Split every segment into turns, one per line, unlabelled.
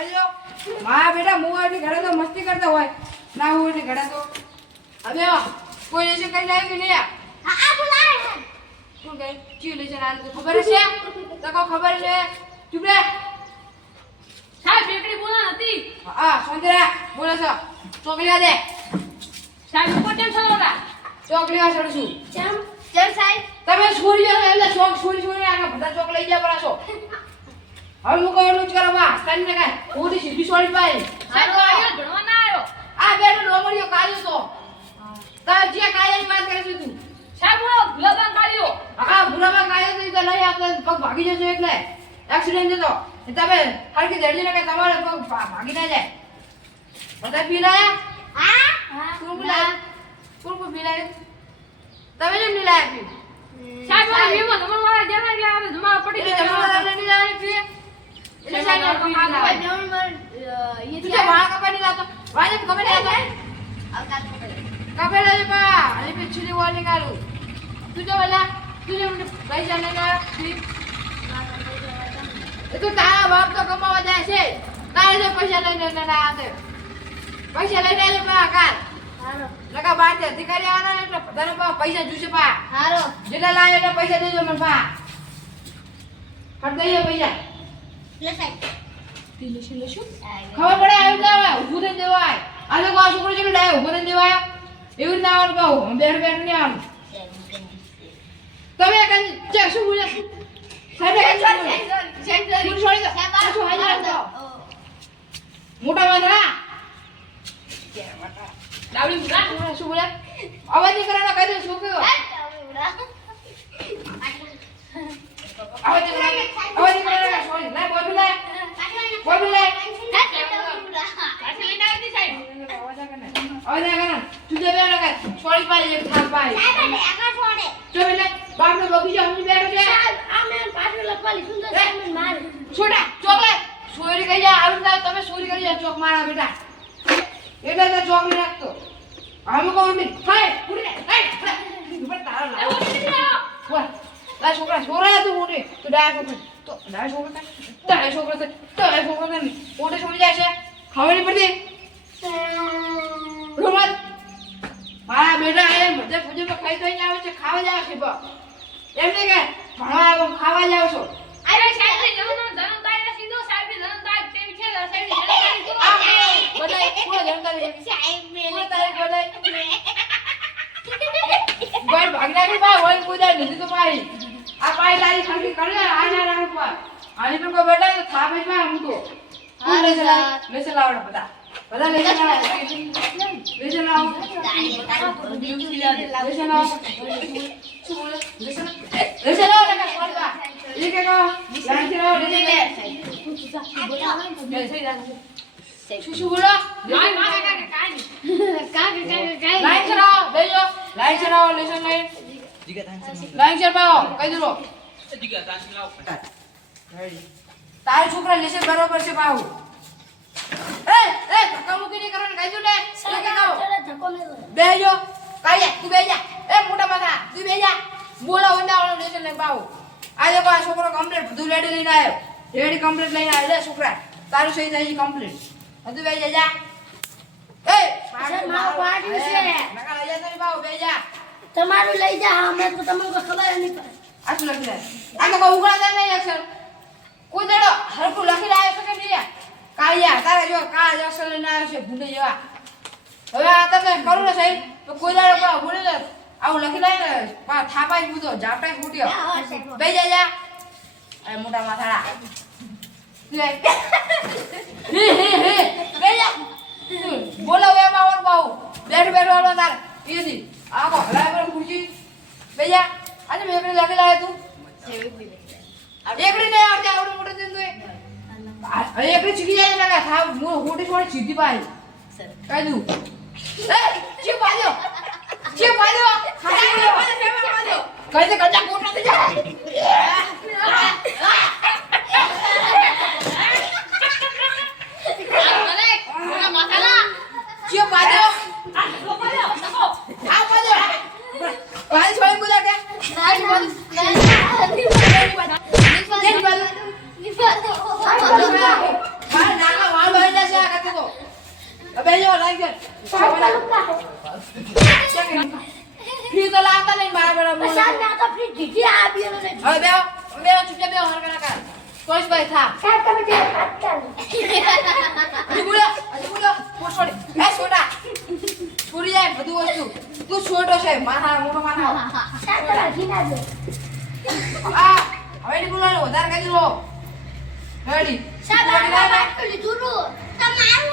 હા બેટા હું હોય ઘરે તો મસ્તી કરતા હોય. ના હું એટલે ઘરે તો. હવે કોઈ લેશન કરી લાવી કે નહીં આ?
હા આ બોલાય છે
શું કહે ચી લેશન આ તો ખબર છે? તો કહો ખબર છે. ચૂપ રે.
સાહેબ બેકડી બોલા નથી
હા સોંદરા બોલે છો. ચોકલી આ દે.
સાહેબ ઉપર કેમ છો ઓલા
ચોકલી આ છું
કેમ કેમ સાહેબ.
તમે છોરી એટલે ચોક છોરી છોરી આગળ બધા ચોક લઈ ગયા પરાશો હવે હું કહું છું જ કરો બા તને ને કાંઈ. ખોટી સીધી સોરી પાઈ
સાહેબ તો આવ્યો ભણવા ના આવ્યો.
આ બેટો ડોમરીઓ કાયો તો. તાર જે કાયાની વાત કરે છે તું.
સાહેબ હું ગુલાબાન કાઢ્યો.
આ ભૂરામાં કાયો તો તો લઈ આપણે પગ ભાગી જશે એટલે. એક્સિડન્ટ થતો તમે હરકી ધરજી ને કે તમારે પગ ભાગી ના જાય. બધા પી હા?
હા.
કોણ કોણ લાયા કોણ કોણ પી લાયા તમે જેમ નહીં લાયા પી
સાહેબ મારા વીમો જમણ વાળા જેમ એટલે આવે જમા પડી
એટલે
ગયા
જમણવાળા નહીં લાયા પી તું
આવતા.
કપાઈ લેજે પા અને પછી છેલ્લી વાળ નીકાળું. તું તું તો તારા બાપ તો કમાવા જાય છે. તારે જો પૈસા લઈને લઈને આવ્યા પૈસા લઈને આવ્યો પા કાલ. લગા બારથી અધિકારી આવવાના એટલે તને પા પૈસા જોશે પા
હારો.
જેટલા લાવ્યો એટલા પૈસા દેજો મને પા ફટ દઈએ પૈસા.
લે સાહેબ.
લેશું લેશું
ખબર પડે આવ્યું ના ઊભું થઈને દેવાય. આ લોકો આ છોકરો ને ડાય? ઊભો થઈને દેવાય? એવું ના આવડતું કહું. બેર બેર નહીં આવડતું તમે કઈ ચે શું શું? શું દો? શું હતો? મોટા વાંદરા
ડાવડી
શું શું બોલ્યા અવાજ નહીં કરવાનો કહી દઉં શું કહ્યું અવાજ નહીં કરવાનો અવાજ નહીં કરવાનો સોરી ના બોલ બોલાય બોલ બોલાય
પાછી લઈને આવી હતી સાહેબ
અવાજ ના કરવાનો અવાજ ના કરવાનો તું જે બેઠો કર સોરી પાડી એક થાપ પાડી જો એટલે બાપનો બગીચો સમજી બેઠો છે છોટા ચોકલેટ. ચોરી કરી જાય આવું ના તમે ચોરી કરી જાય ચોક મારા બેટા. એટલે તો ચોક નહીં રાખતો. આમ કહું નહીં હાય ઉડી રે હાય. ઉપર તારો લાવ. છોકરા છોરા તું ઉડે તો ડાય છોકરા. તો ડાય છોકરા ડાય છોકરા તો ડાય છોકરા ને મોટે છોડી જાય છે. ખબર નહીં પડતી. રોમત મારા બેટા એ બધે પૂજન ખાઈ ખાઈને આવે છે. ખાવા જાવ છે બા. એમ નહીં કે ભણવા આવો ખાવા જાવ છો
અરે સાહેબ ને જમનો જન્મ તારીખ સીધો સાહેબ ને જન્મ તારીખ તેવી છે સાહેબ ને જન્મ તારીખ જો
આ બધાય પૂરો જણકારી પૂરો તારીખ બધાય ગોળ ભાગના કે બા વન પૂજા લીધી તો પાઈ આ પાઈ લારી ખંડી કરે આ ના રાખ પા આની પર કો બેટા તો થાપ જ માં હું તો
હા,
લેસે
સર.
લેસે લાવડા બધા. બધા લેસે લાવ લેસે લાવ. લેસે લાવ. લેસે લાવ લગા સ્વાદા એ કે કો લાંચી લાવ લેસે લે શું શું બોલો?
માય માય કાકા કાઈ
લાઈન ચલાવો બેજો લાઈન ચલાવો લેસન લાઈન. લાઈન ચલાવો કઈ દો તારા છોકરા લેસન બરોબર છે પાઉ એ એ ધક્કા મુક્કી નહીં કરવાની કઈ દો લે. એ કે કહો બેજો કાઈ તું બેજા એ મોટા માથા તું બેજા બોલા વંદા વાળો લેસન લઈને પાઉ આજે કો આ છોકરો કમ્પ્લીટ બધું રેડી લઈને આવ્યો. રેડી કમ્પ્લીટ લઈને આવ્યો. લે છોકરા તારું સહી થઈ કમ્પ્લીટ બધું બેજા જા એ
તમારું લઈ જા અમે તો તમને કોઈ ખબર નહીં પડે.
આ લખી રહ્યા આ તો કોઈ ઉઘાડા નહીં અક્ષર. કોઈ દાડો લખી રહ્યા છે કે નહીં કાળિયા તારે જો કાળા અક્ષર લઈને આવ્યો છે ભૂંડે જેવા. હવે આ તમે કરું ને સાહેબ? તો કોઈ દાડો ભૂલે ને આવું લખી લાય ને થાપાઈ બૂતો જાપટાઈ ફૂટ્યો બે જા જા. મોટા માથાડા લે હે હે હે બોલો. એમ આવડ બાઉ બેઠ બેઠ આવડો તાર એથી આખો હલાય પર ખુરશી બે જા આજે મેં લખી લાય તું એકડી નહીં આવડતી આવડું મોટું થઈને તું. આ- એકડી શીખી જાય ને કાકા હું. છોડી સીધી એ ચી ચી ખાલી દે કોટ નથી જાય બેજો લાગ્યો ફ્રી તો લાવતા નહીં મારા બરાબર
સાહેબ ના તો ફ્રી જીજી આવી રહ્યો નથી
હવે બેઓ બેઓ ચૂપચાપ બેઓ હરકડા કર કોઈશ ભાઈ થા
સાહેબ તમે જે વાત
કરી બોલો બોલો પોસોડે એ છોટા છોડી જાય બધું વસ્તુ તું છોટો છે માથા મોટો માથા
સાહેબ તમે હજી ના જો
આ હવે ની બોલવાનું વધારે કરી લો રેડી
સાહેબ આ વાત કરી જુરુ તમારું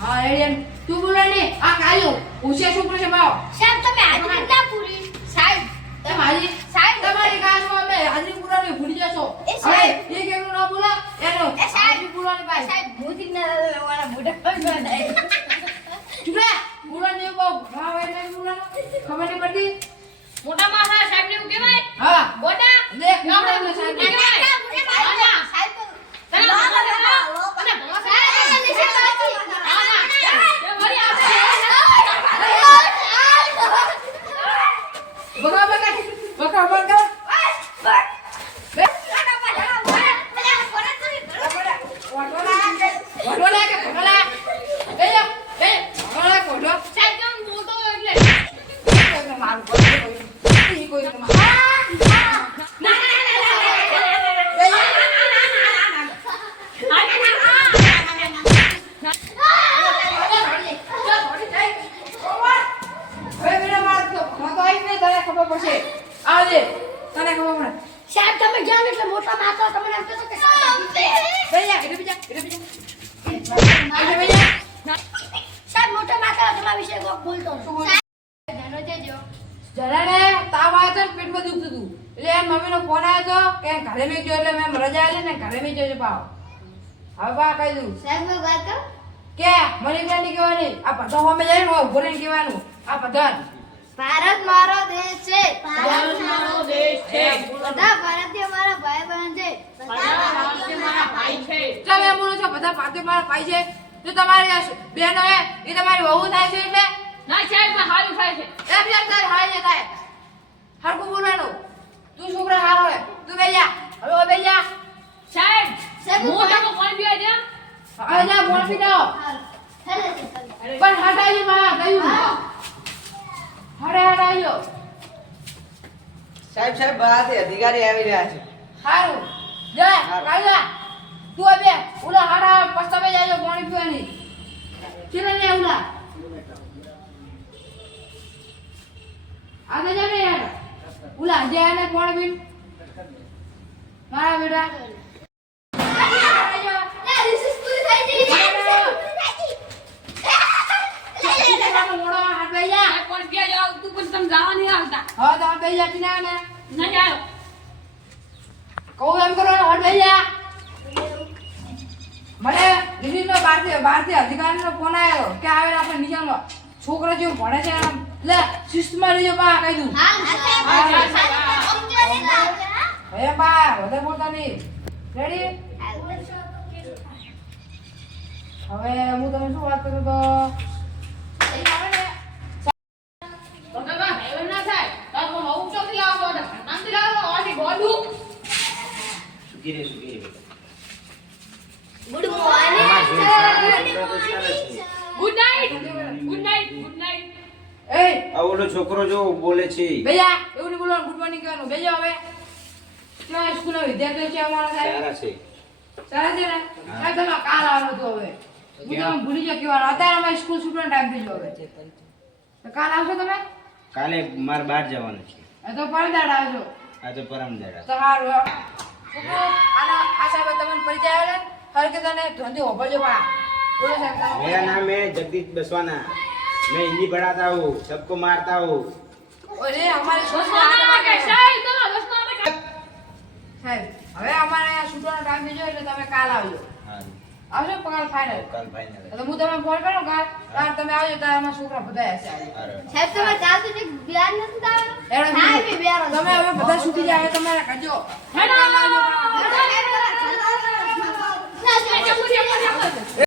હા રેડી તું બોલો નહીં આ કાયો હોશિયાર છોકરો છે બાવ
સાહેબ તમે હાજરી ના પૂરી
સાહેબ તમે હાજી સાહેબ તમારી કાચમાં અમે હાજરી પુરાણી ભૂલી જશો
એ સાહેબ.
હવે એક એકનું ના બોલા એનો
એ સાહેબ.
હાજરી પુરાણી પાય
સાહેબ મોદી ના લેવાના મોઢા પર બનાય
ચૂપ રે પુરાણી બહુ હા ભાઈ નહીં પુરાણો ખબર નહીં પડતી
મોટા માથા સાહેબ ને એવું કહેવાય
હા
ગોડા
દેખ પુરાણી સાહેબ
ના કહેવાય. આના. તને ભગવાન ના. તને ભગવાન ના. આના. એ વળી
બગા બગા બગા બગા વડોલા કે વડોલા બે જા બે વડોલા કોડો
સાહેબ કેમ મોટો એટલે
મારું કોઈ કોઈ કોઈ હવે બેટા આઈ ને તને ખબર પડશે. આજે તને ખબર પડે.
સાહેબ તમે જાણો એટલે મોટા માથા તમને એમ કહેશો કે સાહેબ
બેજા એટલે બીજા. એટલે બીજા.
સાહેબ મોટા માથા તમારા વિશે બોલતો
જરાને તાવ આવ્યો તો ને પેટમાં દુખતું હતું. એટલે એમ મમ્મીનો ફોન આવ્યો કે ઘરે મેં ગયો એટલે મેં રજા આલી ને ઘરે મેં પાવ હવે બા કહી દઉં?
સાહેબ વાત
કે મને બેન કહેવાની. આ બધા હોમે જાય ને ઊભો રહીને કહેવાનું. આ પધા
ભારત મારો દેશ છે.
ભારત મારો દેશ છે.
બધા ભારતીય મારા ભાઈ બહેન છે.
બધા ભારતીય મારા ભાઈ છે.
તમે એમ બોલો છો બધા ભારતીય મારા ભાઈ છે. તો તમારી આ બેન એ તમારી વહુ થાય છે એટલે?
ના સાહેબમાં હારું થાય છે.
એમ જેમ તારે છે થાય હરકું બોલવાનું. તું છોકરા હારો હે. તું બેજા હવે ઓ બેજા
સાહેબ
સાહેબ,
મોટામાં કોણ પીવા છે
હવે જા બોલ પી દો પણ હટાવી માં ગયું હરે હટાયો
સાહેબ સાહેબ બહારથી અધિકારી આવી રહ્યા છે.
સારું જય કાયદા તું આ બે ઉલા હારા પસ્તાવે જાજો પાણી પીવાની. ચીલે ને ઉલા. આને જા ને યાર. ઉલા જે આને કોણ બીન મારા બેટા. મોડો હાથ ભાઈ જા.
કોણ પીવા પણ તમે જવા નહીં આવતા.
હવે તો બે જા ના ને
નહીં આવ્યો
કહું એમ કરો હટ બે જા. મને દિલ્હીનો ભારતીય ભારતીય અધિકારીનો ફોન આવ્યો કે આવે આપણે નીચાનો છોકરો જેવું ભણે છે આમ. લે શિસ્તમાં રહેજો બા કહી દઉં. હે બા વધારે બોલતા નહીં. રેડી હવે હું તમને શું વાત કરું તો અહીં આવે ને
તો તમે ભાઈબંધ ના થાય તો હું હવું ચોથી લાવો તો નામથી લાવો ઓથી ગોડું
રહે બેટા.
ગુડ
સારા
good night good night good night
એ!
આ ઓલો છોકરો જો બોલે છે.
ભૈયા એવું નહીં બોલવાનું ગુડ મોર્નિંગ કહેવાનું. ભૈયા હવે સ્કૂલના વિદ્યાર્થીઓ છે અમારા સાહેબ.
સારા છે.
સારા છે ને? સાહેબ તમે કાલ આવવાનું તો હવે. હું તમે ભૂલી જાવ કહેવાનું અત્યારે અમારે સ્કૂલ છૂટવાનો ટાઈમ થઈ ગયો હવે. તો કાલ આવશો તમે?
કાલે મારે બહાર જવાનું છે.
તો આવજો.
આ તો પરમ દાડા.
છોકરો આના આ સાહેબ તમને પરિચય આવે ને હર કે તને ધંધી હોભળજો પા બોલો સાહેબ તમે
मेरा नाम है जगदीश बसवाना मैं हिंदी पढ़ाता हूँ सबको मारता हूँ
ઓરે અમારી
દોસ્તો
સ્કૂલમાં
ના
આના
કે
માટે-
સાહેબ તો દોસ્તો ના કે
સાહેબ હવે અમારે અહીંયા છૂટવાનો ટાઈમ થઈ ગયો એટલે તમે કાલ આવજો આવજો કાલ ફાઈનલ
કાલ ફાઈનલ
તો હું તમને ફોન કરું કાલ કાલ તમે આવજો તારા માં છોકરા બધા હશે
સાહેબ તમે ચાલતો છે બ્યાર નથી
આવવાનું
હા બી બ્યાર
તમે હવે બધા સુખી જાય તમારે કજો.
હે